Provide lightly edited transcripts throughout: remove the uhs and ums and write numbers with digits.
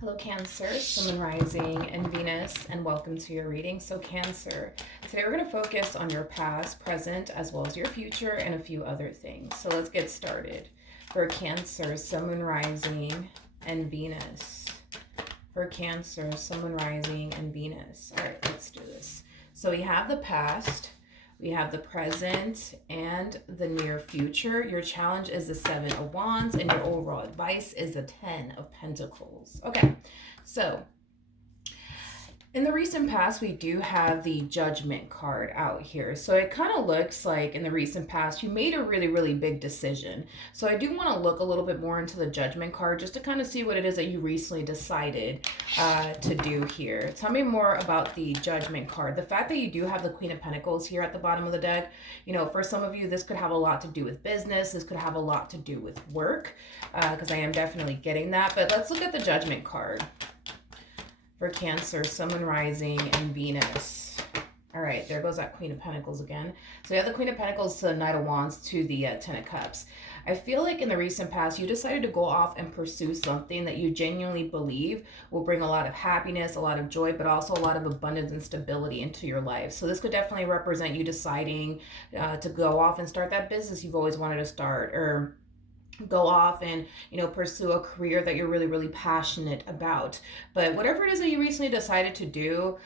Hello, Cancer, Sun, Moon, Rising, and Venus, and welcome to your reading. So, Cancer, today we're going to focus on your past, present, as well as your future, and a few other things. So, let's get started. For Cancer, Sun, Moon, Rising, and Venus. For Cancer, Sun, Moon, Rising, and Venus. All right, let's do this. So, we have the past. We have the present and the near future. Your challenge is the Seven of Wands, and your overall advice is the Ten of Pentacles. Okay, so in the recent past, we do have the Judgment card out here. So it kind of looks like in the recent past, you made a really, really big decision. So I do want to look a little bit more into the Judgment card just to kind of see what it is that you recently decided to do here. Tell me more about the Judgment card. The fact that you do have the Queen of Pentacles here at the bottom of the deck, you know, for some of you, this could have a lot to do with business. This could have a lot to do with work, because I am definitely getting that. But let's look at the Judgment card. For Cancer, Sun, Moon, Rising, and Venus. All right, there goes that Queen of Pentacles again. So you have the Queen of Pentacles to the Knight of Wands to the Ten of Cups. I feel like in the recent past, you decided to go off and pursue something that you genuinely believe will bring a lot of happiness, a lot of joy, but also a lot of abundance and stability into your life. So this could definitely represent you deciding to go off and start that business you've always wanted to start, or go off and, you know, pursue a career that you're really, really passionate about. But whatever it is that you recently decided to do,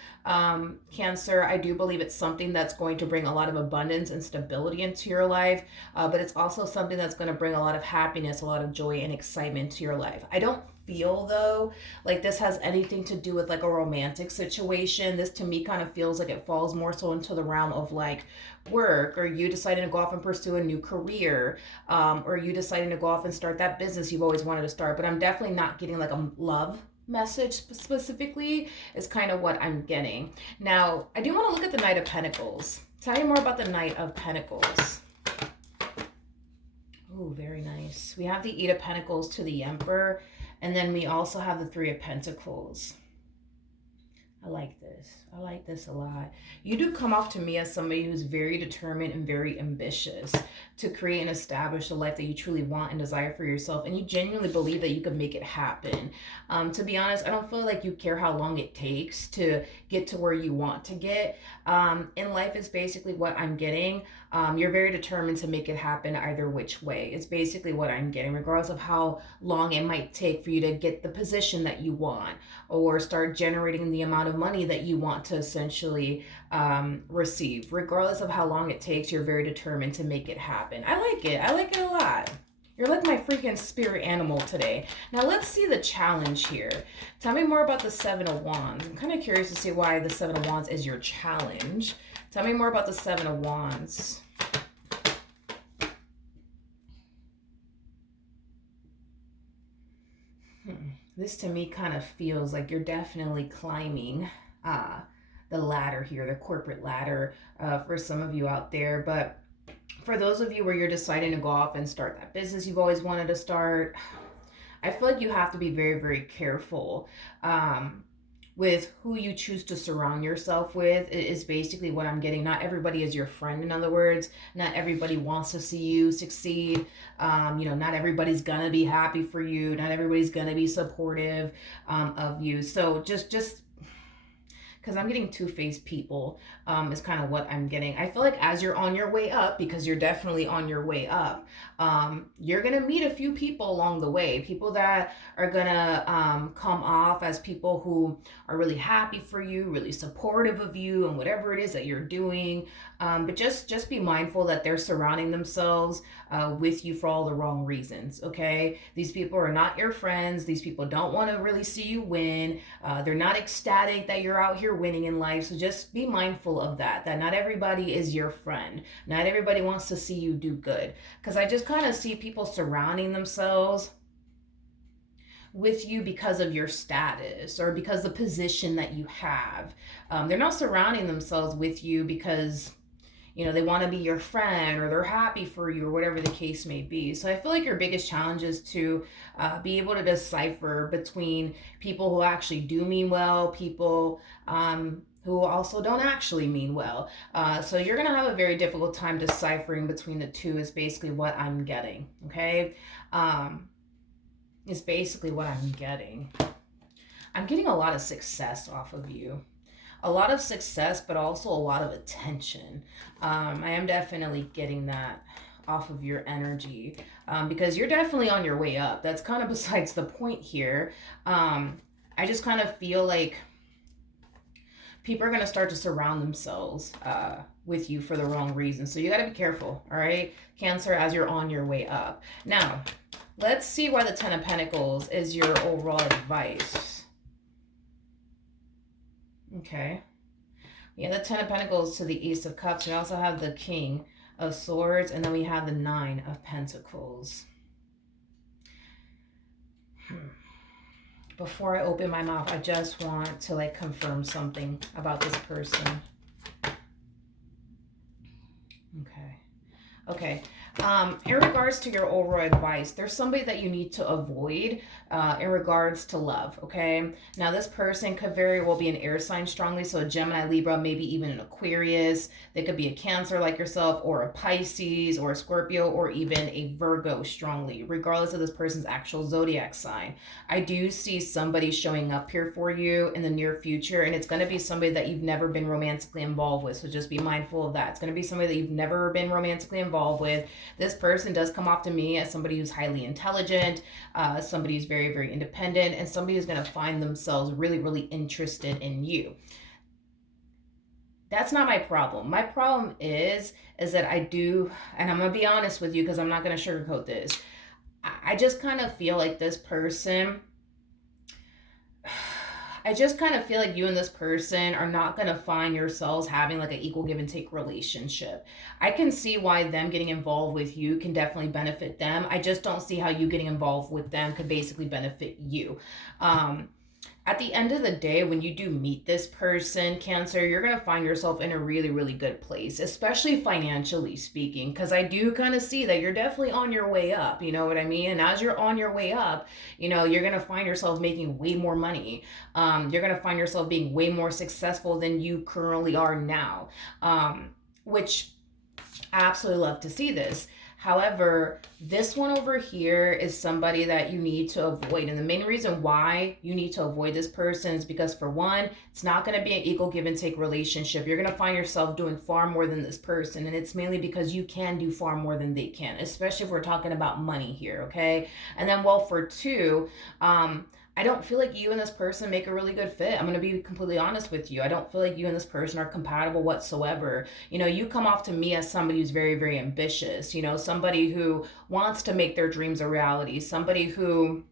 Cancer, I do believe it's something that's going to bring a lot of abundance and stability into your life, but it's also something that's going to bring a lot of happiness, a lot of joy and excitement to your life. I don't feel though like this has anything to do with like a romantic situation. This to me kind of feels like it falls more so into the realm of like work, or you deciding to go off and pursue a new career, or you deciding to go off and start that business you've always wanted to start. But I'm definitely not getting like a love message specifically, is kind of what I'm getting. Now I do want to look at the Knight of Pentacles. Tell me more about the Knight of Pentacles. Oh, very nice. We have the Eight of Pentacles to the Emperor, and then we also have the Three of Pentacles. I like this. I like this a lot. You do come off to me as somebody who's very determined and very ambitious to create and establish the life that you truly want and desire for yourself. And you genuinely believe that you can make it happen. To be honest, I don't feel like you care how long it takes to get to where you want to get. In life is basically what I'm getting. You're very determined to make it happen either which way. It's basically what I'm getting, regardless of how long it might take for you to get the position that you want, or start generating the amount of money that you want to essentially receive. Regardless of how long it takes, you're very determined to make it happen. I like it. I like it a lot. You're like my freaking spirit animal today. Now let's see the challenge here. Tell me more about the Seven of Wands. I'm kind of curious to see why the Seven of Wands is your challenge. Tell me more about the Seven of Wands. This to me kind of feels like you're definitely climbing the ladder here, the corporate ladder, for some of you out there. But for those of you where you're deciding to go off and start that business you've always wanted to start, I feel like you have to be very, very careful with who you choose to surround yourself with. It is basically what I'm getting. Not everybody is your friend, in other words. Not everybody wants to see you succeed. You know, not everybody's gonna be happy for you. Not everybody's gonna be supportive of you. So just because I'm getting two-faced people, is kind of what I'm getting. I feel like as you're on your way up, because you're definitely on your way up, you're going to meet a few people along the way. People that are going to come off as people who are really happy for you, really supportive of you and whatever it is that you're doing. But just be mindful that they're surrounding themselves with you for all the wrong reasons, okay? These people are not your friends. These people don't want to really see you win. They're not ecstatic that you're out here winning in life. So just be mindful of that not everybody is your friend. Not everybody wants to see you do good. Because I just kind of see people surrounding themselves with you because of your status or because the position that you have. They're not surrounding themselves with you because, you know, they want to be your friend or they're happy for you or whatever the case may be. So I feel like your biggest challenge is to be able to decipher between people who actually do mean well, people who also don't actually mean well. So you're going to have a very difficult time deciphering between the two, is basically what I'm getting, okay? Is basically what I'm getting. I'm getting a lot of success off of you. A lot of success, but also a lot of attention. I am definitely getting that off of your energy, because you're definitely on your way up. That's kind of besides the point here. I just kind of feel like people are going to start to surround themselves with you for the wrong reason. So you got to be careful, all right, Cancer, as you're on your way up. Now, let's see why the Ten of Pentacles is your overall advice. Okay. We have the Ten of Pentacles to the Ace of Cups. We also have the King of Swords, and then we have the Nine of Pentacles. Before I open my mouth, I just want to like confirm something about this person. Okay. In regards to your overall advice, there's somebody that you need to avoid in regards to love, okay? Now, this person could very well be an air sign strongly, so a Gemini, Libra, maybe even an Aquarius. They could be a Cancer like yourself, or a Pisces, or a Scorpio, or even a Virgo strongly, regardless of this person's actual zodiac sign. I do see somebody showing up here for you in the near future, and it's going to be somebody that you've never been romantically involved with, so just be mindful of that. It's going to be somebody that you've never been romantically involved with. This person does come off to me as somebody who's highly intelligent, somebody who's very, very independent, and somebody who's going to find themselves really, really interested in you. That's not my problem. My problem is that I do, and I'm going to be honest with you because I'm not going to sugarcoat this. I just kind of feel like this person, I just kind of feel like you and this person are not going to find yourselves having like an equal give and take relationship. I can see why them getting involved with you can definitely benefit them. I just don't see how you getting involved with them could basically benefit you. At the end of the day, when you do meet this person, Cancer, you're going to find yourself in a really, really good place, especially financially speaking, because I do kind of see that you're definitely on your way up, you know what I mean? And as you're on your way up, you know, you're going to find yourself making way more money. You're going to find yourself being way more successful than you currently are now, which I absolutely love to see this. However, this one over here is somebody that you need to avoid. And the main reason why you need to avoid this person is because, for one, it's not going to be an equal give and take relationship. You're going to find yourself doing far more than this person. And it's mainly because you can do far more than they can, especially if we're talking about money here, okay? And then, well, for two, I don't feel like you and this person make a really good fit. I'm going to be completely honest with you. I don't feel like you and this person are compatible whatsoever. You know, you come off to me as somebody who's very, very ambitious, you know, somebody who wants to make their dreams a reality, somebody who,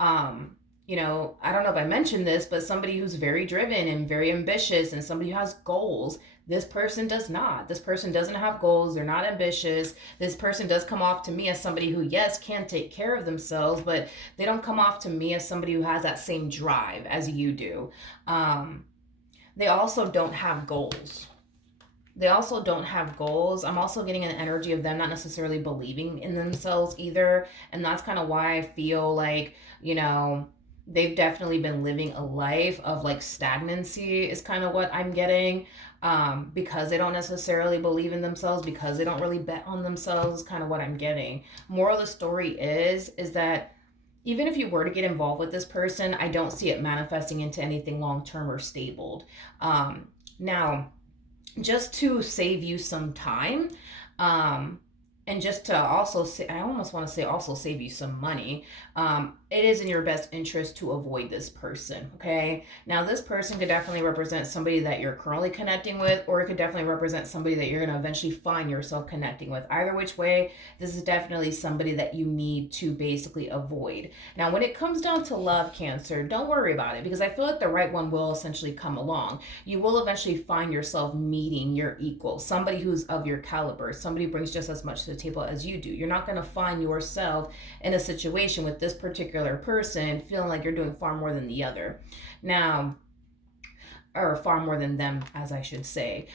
you know, I don't know if I mentioned this, but somebody who's very driven and very ambitious and somebody who has goals. This person does not. This person doesn't have goals. They're not ambitious. This person does come off to me as somebody who, yes, can take care of themselves, but they don't come off to me as somebody who has that same drive as you do. They also don't have goals. I'm also getting an energy of them not necessarily believing in themselves either. And that's kind of why I feel like, you know, they've definitely been living a life of like stagnancy is kind of what I'm getting, because they don't necessarily believe in themselves, because they don't really bet on themselves, kind of what I'm getting. Moral of the story is that even if you were to get involved with this person, I don't see it manifesting into anything long-term or stable. Now, just to save you some time, and just to also say, I almost want to say also save you some money, it is in your best interest to avoid this person, okay? Now, this person could definitely represent somebody that you're currently connecting with, or it could definitely represent somebody that you're going to eventually find yourself connecting with. Either which way, this is definitely somebody that you need to basically avoid. Now, when it comes down to love, Cancer, don't worry about it, because I feel like the right one will essentially come along. You will eventually find yourself meeting your equal, somebody who's of your caliber, somebody who brings just as much to the table as you do. You're not going to find yourself in a situation with this particular person feeling like you're doing far more than the other. Now, or far more than them, as I should say.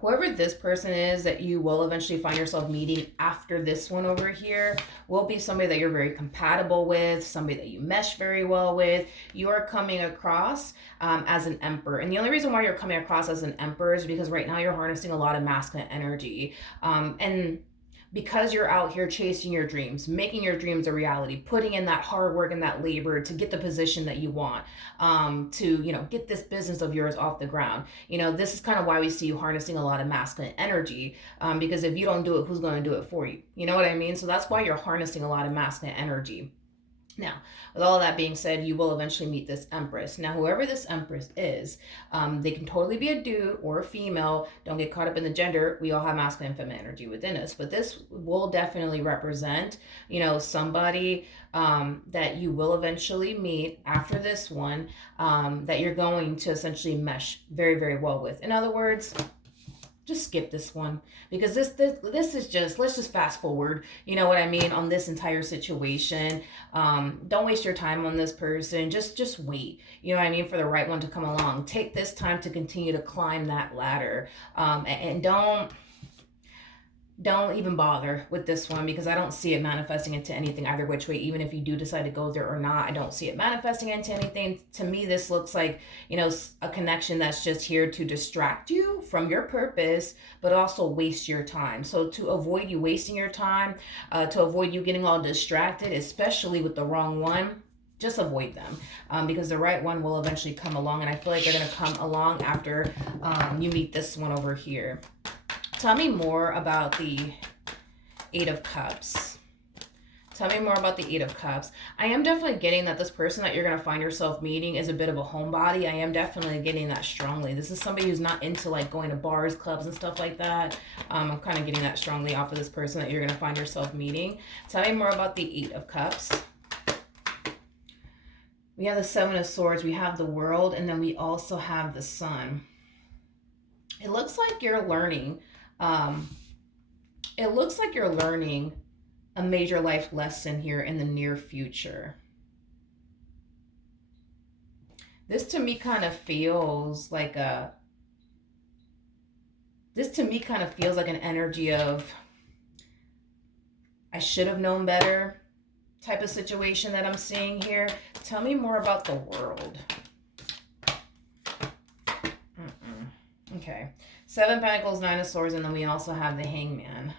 Whoever this person is that you will eventually find yourself meeting after this one over here will be somebody that you're very compatible with, somebody that you mesh very well with. You are coming across as an emperor. And the only reason why you're coming across as an emperor is because right now you're harnessing a lot of masculine energy. And because you're out here chasing your dreams, making your dreams a reality, putting in that hard work and that labor to get the position that you want, to, get this business of yours off the ground. This is kind of why we see you harnessing a lot of masculine energy, because if you don't do it, who's going to do it for you? You know what I mean? So that's why you're harnessing a lot of masculine energy. Now, with all that being said, you will eventually meet this Empress. Now, whoever this Empress is, they can totally be a dude or a female. Don't get caught up in the gender. We all have masculine and feminine energy within us. But this will definitely represent, somebody that you will eventually meet after this one, that you're going to essentially mesh very, very well with. In other words, just skip this one, because this is just, let's just fast forward, you know what I mean, on this entire situation. Don't waste your time on this person. Just wait, you know what I mean, for the right one to come along. Take this time to continue to climb that ladder, and don't even bother with this one, because I don't see it manifesting into anything either which way. Even if you do decide to go there or not, I don't see it manifesting into anything. To me, this looks like, a connection that's just here to distract you from your purpose, but also waste your time. So to avoid you wasting your time, to avoid you getting all distracted, especially with the wrong one, just avoid them, because the right one will eventually come along. And I feel like they're going to come along after you meet this one over here. Tell me more about the Eight of Cups. Tell me more about the Eight of Cups. I am definitely getting that this person that you're going to find yourself meeting is a bit of a homebody. I am definitely getting that strongly. This is somebody who's not into like going to bars, clubs, and stuff like that. I'm kind of getting that strongly off of this person that you're going to find yourself meeting. Tell me more about the Eight of Cups. We have the Seven of Swords. We have the World. And then we also have the Sun. It looks like you're learning. It looks like you're learning a major life lesson here in the near future. This to me kind of feels like an energy of, I should have known better type of situation that I'm seeing here. Tell me more about the World. Okay. Seven Pentacles, Nine of Swords, and then we also have the Hangman.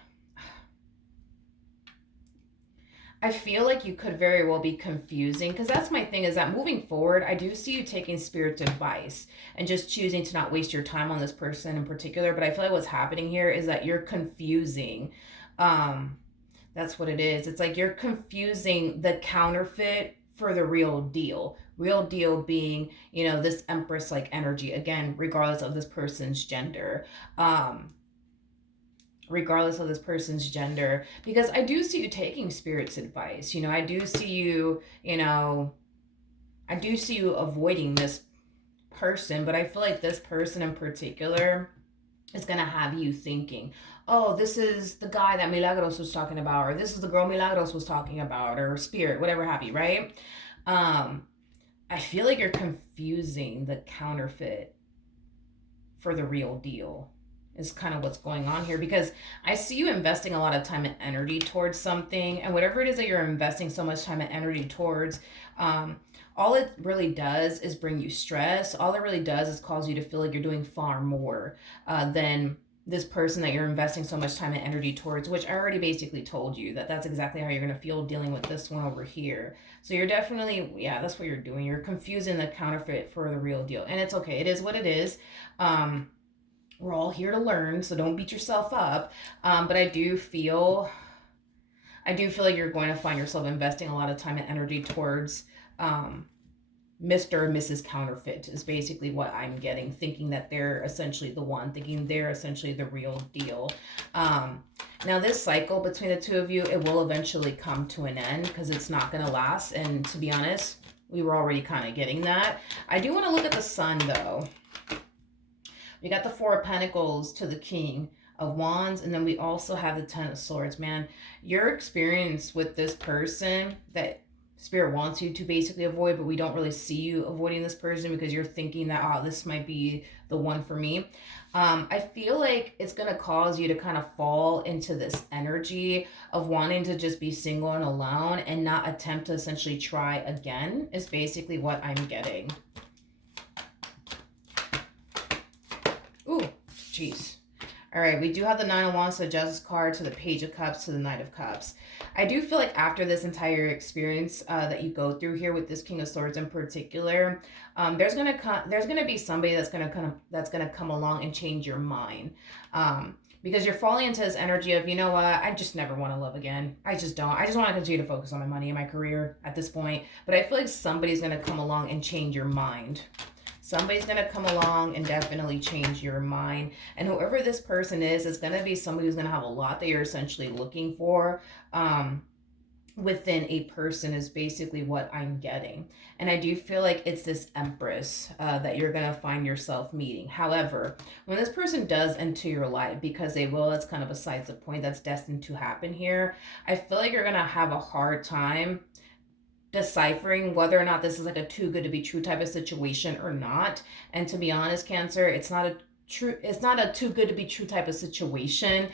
I feel like you could very well be confusing, because that's my thing, is that moving forward, I do see you taking Spirit's advice and just choosing to not waste your time on this person in particular. But I feel like what's happening here is that you're confusing. That's what it is. It's like you're confusing the counterfeit for the real deal. Real deal being, this Empress-like energy. Again, regardless of this person's gender. Regardless of this person's gender. Because I do see you taking Spirit's advice. I do see you, I do see you avoiding this person. But I feel like this person in particular is going to have you thinking, oh, this is the guy that Milagros was talking about, or this is the girl Milagros was talking about, or Spirit, whatever have you, right? I feel like you're confusing the counterfeit for the real deal is kind of what's going on here, because I see you investing a lot of time and energy towards something, and whatever it is that you're investing so much time and energy towards, all it really does is bring you stress. All it really does is cause you to feel like you're doing far more than this person that you're investing so much time and energy towards, which I already basically told you that that's exactly how you're going to feel dealing with this one over here. So you're definitely, that's what you're doing. You're confusing the counterfeit for the real deal. And it's okay. It is what it is. We're all here to learn, so don't beat yourself up. But I do feel like you're going to find yourself investing a lot of time and energy towards Mr. or Mrs. Counterfeit is basically what I'm getting, thinking that they're essentially the one, thinking they're essentially the real deal. Now this cycle between the two of you, it will eventually come to an end, because it's not going to last. And to be honest, we were already kind of getting that. I do want to look at the Sun though. We got the Four of Pentacles to the King of Wands, and then we also have the Ten of Swords. Man, your experience with this person that Spirit wants you to basically avoid, but we don't really see you avoiding this person because you're thinking that, oh, this might be the one for me. I feel like it's going to cause you to kind of fall into this energy of wanting to just be single and alone and not attempt to essentially try again is basically what I'm getting. Ooh, jeez. All right, we do have the Nine of Wands, the Justice card, to the Page of Cups, to the Knight of Cups. I do feel like after this entire experience that you go through here with this King of Swords in particular, there's gonna be somebody that's gonna come along and change your mind. Because you're falling into this energy of, you know what, I just never want to love again. I just don't. I just want to continue to focus on my money and my career at this point. But I feel like somebody's going to come along and change your mind. Somebody's going to come along and definitely change your mind. And whoever this person is going to be somebody who's going to have a lot that you're essentially looking for. Within a person is basically what I'm getting. And I do feel like it's this Empress that you're going to find yourself meeting. However, when this person does enter your life, because they will, it's kind of besides the point, that's destined to happen here. I feel like you're going to have a hard time deciphering whether or not this is like a too good to be true type of situation or not. And to be honest, Cancer, it's not a too good to be true type of situation.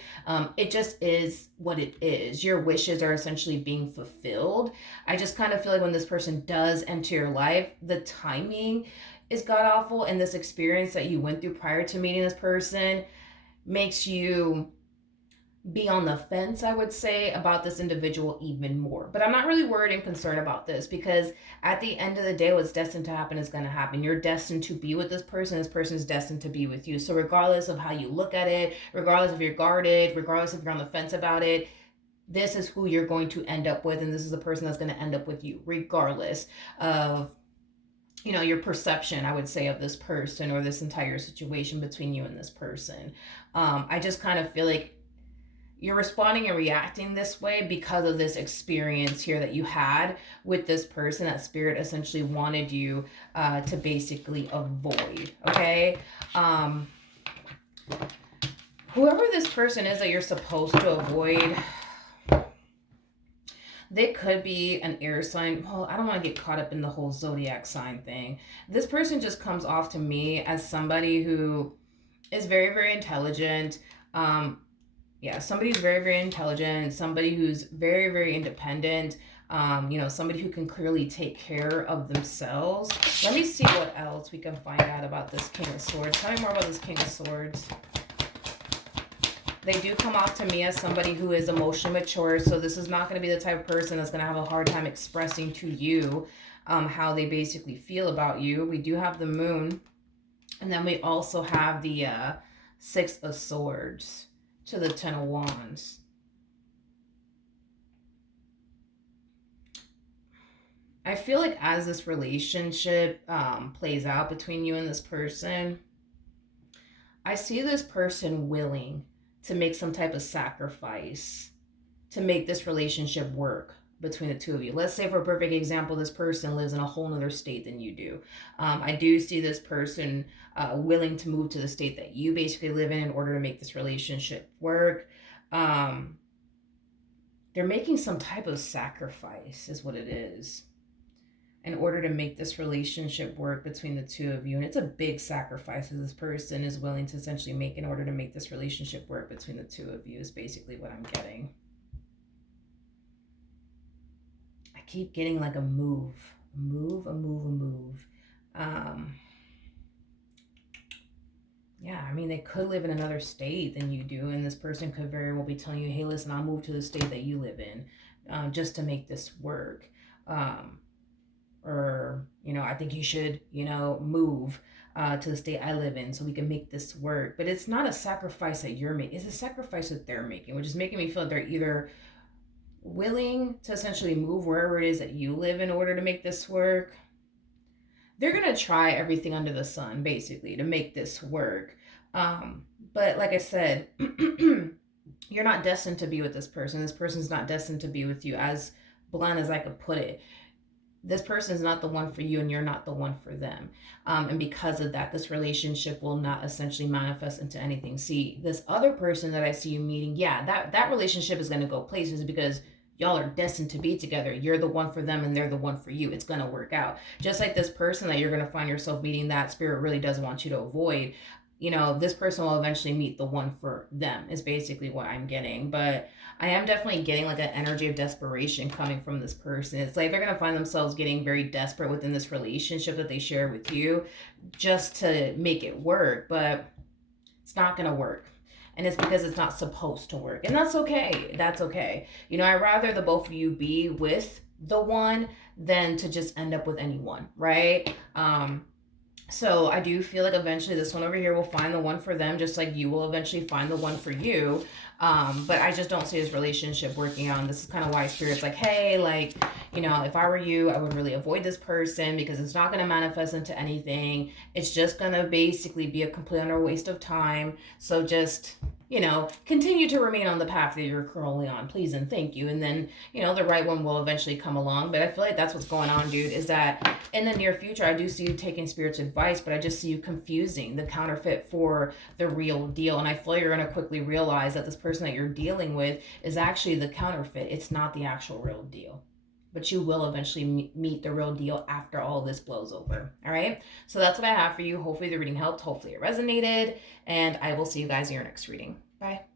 It just is what it is. Your wishes are essentially being fulfilled. I just kind of feel like when this person does enter your life, the timing is god awful, and this experience that you went through prior to meeting this person makes you be on the fence, I would say, about this individual even more. But I'm not really worried and concerned about this, because at the end of the day, what's destined to happen is going to happen. You're destined to be with this person is destined to be with you. So regardless of how you look at it, regardless if you're guarded, regardless if you're on the fence about it, this is who you're going to end up with, and this is the person that's going to end up with you, regardless of your perception, I would say, of this person or this entire situation between you and this person. I just kind of feel like you're responding and reacting this way because of this experience here that you had with this person that Spirit essentially wanted you to basically avoid, okay? Whoever this person is that you're supposed to avoid, they could be an air sign. Well, I don't want to get caught up in the whole zodiac sign thing. This person just comes off to me as somebody who is very, very intelligent. Somebody who's very, very intelligent, somebody who's very, very independent, somebody who can clearly take care of themselves. Let me see what else we can find out about this King of Swords. Tell me more about this King of Swords. They do come off to me as somebody who is emotionally mature, so this is not going to be the type of person that's going to have a hard time expressing to you how they basically feel about you. We do have the Moon, and then we also have the Six of Swords to the Ten of Wands. I feel like as this relationship plays out between you and this person, I see this person willing to make some type of sacrifice to make this relationship work between the two of you. Let's say, for a perfect example, this person lives in a whole other state than you do. I do see this person willing to move to the state that you basically live in order to make this relationship work. They're making some type of sacrifice is what it is in order to make this relationship work between the two of you. And it's a big sacrifice that this person is willing to essentially make in order to make this relationship work between the two of you is basically what I'm getting. I keep getting like a move. Yeah, I mean, they could live in another state than you do, and this person could very well be telling you, hey, listen, I'll move to the state that you live in just to make this work. Or, I think you should, move to the state I live in so we can make this work. But it's not a sacrifice that you're making. It's a sacrifice that they're making, which is making me feel like they're either willing to essentially move wherever it is that you live in order to make this work. They're going to try everything under the sun, basically, to make this work. But like I said, you're not destined to be with this person. This person's not destined to be with you. As blunt as I could put it, this person is not the one for you and you're not the one for them. And because of that, this relationship will not essentially manifest into anything. See, this other person that I see you meeting, yeah, that relationship is going to go places because y'all are destined to be together. You're the one for them and they're the one for you. It's going to work out. Just like this person that you're going to find yourself meeting, that Spirit really does want you to avoid. This person will eventually meet the one for them is basically what I'm getting. But I am definitely getting like an energy of desperation coming from this person. It's like they're going to find themselves getting very desperate within this relationship that they share with you just to make it work, but it's not going to work. and it's because it's not supposed to work. And that's okay. That's okay. You know, I'd rather the both of you be with the one than to just end up with anyone, right? So I do feel like eventually this one over here will find the one for them, just like you will eventually find the one for you. But I just don't see this relationship working out. This is kind of why Spirit's like, hey, like, you know, if I were you, I would really avoid this person because it's not going to manifest into anything. It's just going to basically be a complete utter waste of time. So just, you know, continue to remain on the path that you're currently on, please and thank you. And then, you know, the right one will eventually come along. But I feel like that's what's going on, dude, is that in the near future, I do see you taking Spirit's advice, but I just see you confusing the counterfeit for the real deal. And I feel like you're going to quickly realize that this person that you're dealing with is actually the counterfeit. It's not the actual real deal. But you will eventually meet the real deal after all this blows over. All right. So that's what I have for you. Hopefully the reading helped. Hopefully it resonated. And I will see you guys in your next reading. Bye.